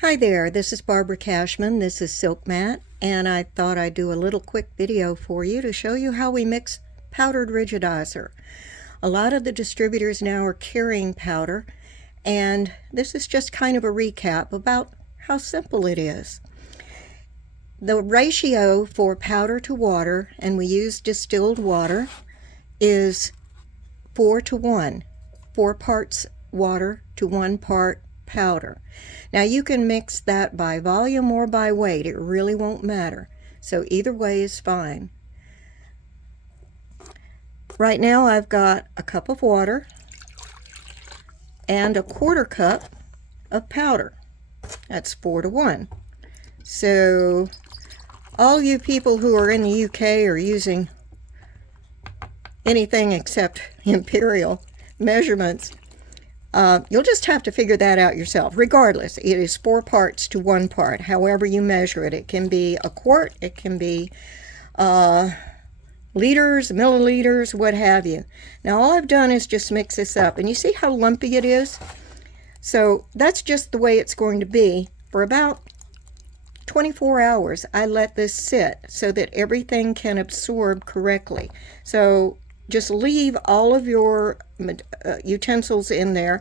Hi there, this is Barbara Cashman, this is SilkeMat, and I thought I'd do a little quick video for you to show you how we mix powdered rigidizer. A lot of the distributors now are carrying powder, and this is just kind of a recap about how simple it is. The ratio for powder to water, and we use distilled water, is 4 to 1. 4 parts water to 1 part powder. Now you can mix that by volume or by weight. It really won't matter. So either way is fine. Right now I've got a cup of water and a 1/4 cup of powder. That's 4 to 1. So all you people who are in the UK are using anything except imperial measurements. You'll just have to figure that out yourself. Regardless, it is 4 parts to 1 part, however you measure it. It can be a quart, it can be liters, milliliters, what have you. Now all I've done is just mix this up, and you see how lumpy it is? So that's just the way it's going to be for about 24 hours. I let this sit so that everything can absorb correctly. So just leave all of your utensils in there.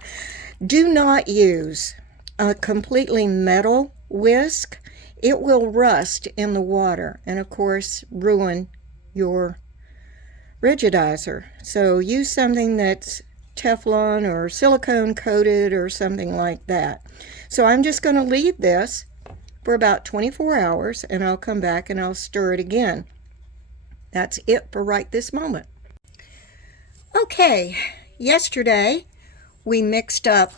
Do not use a completely metal whisk. It will rust in the water and of course ruin your rigidizer. So use something that's Teflon or silicone coated or something like that. So I'm just going to leave this for about 24 hours and I'll come back and I'll stir it again. That's it for right this moment. Okay, yesterday we mixed up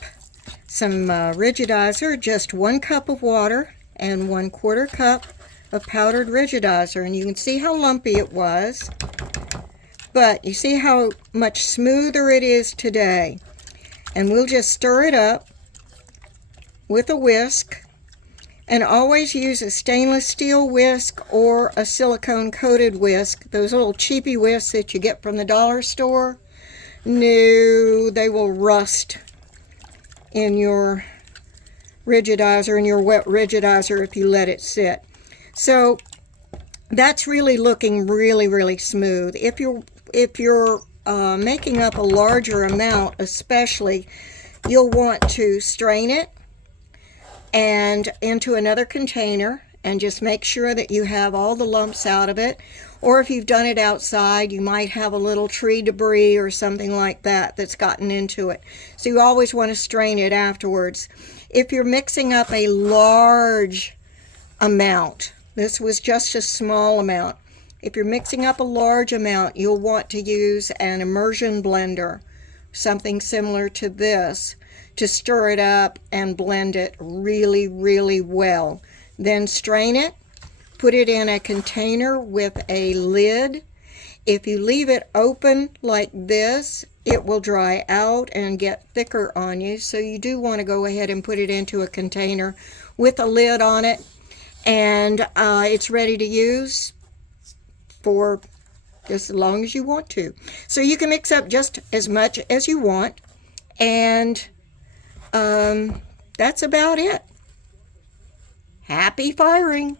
some rigidizer, just 1 cup of water and 1/4 cup of powdered rigidizer, and you can see how lumpy it was, but you see how much smoother it is today. And we'll just stir it up with a whisk, and always use a stainless steel whisk or a silicone coated whisk. Those little cheapy whisks that you get from the dollar store, no, they will rust in your rigidizer, in your wet rigidizer, if you let it sit. So that's really looking really smooth. If you're making up a larger amount especially, you'll want to strain it and into another container and just make sure that you have all the lumps out of it. Or if you've done it outside, you might have a little tree debris or something like that that's gotten into it. So you always want to strain it afterwards. If you're mixing up a large amount, this was just a small amount. If you're mixing up a large amount, you'll want to use an immersion blender, something similar to this, to stir it up and blend it really well. Then strain it, put it in a container with a lid. If you leave it open like this, it will dry out and get thicker on you. So you do want to go ahead and put it into a container with a lid on it, and it's ready to use for just as long as you want to. So you can mix up just as much as you want, and that's about it. Happy firing!